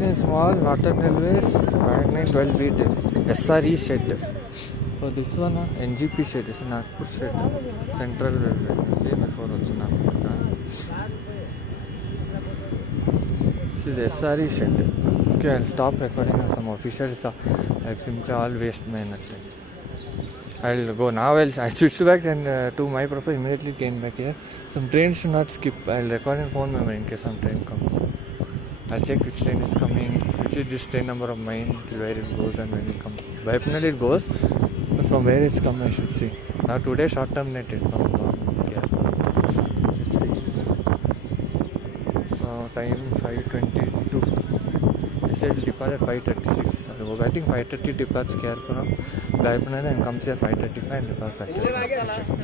in small Northern Railways, Magnet 12 meters, SRE shed. So this one, NGP shed, is Nagpur shed, Central Railway, same before also Nagpur. This is SRE shed. Okay, I'll stop recording some officials, like simply all waste men. I'll go now, I'll switch back and to my profile, immediately came back here. Some trains should not skip. I'll record in phone memory in case some train comes. I'll check which train is coming, which is this train number of mine, where it goes and when it comes. By April it goes, but from where it's come I should see. Now today short term net from let's see. So time 5:22. I said it depart at 5:36. I think 5:30 departs Kerala, and comes here 5:35 and departs 5:36.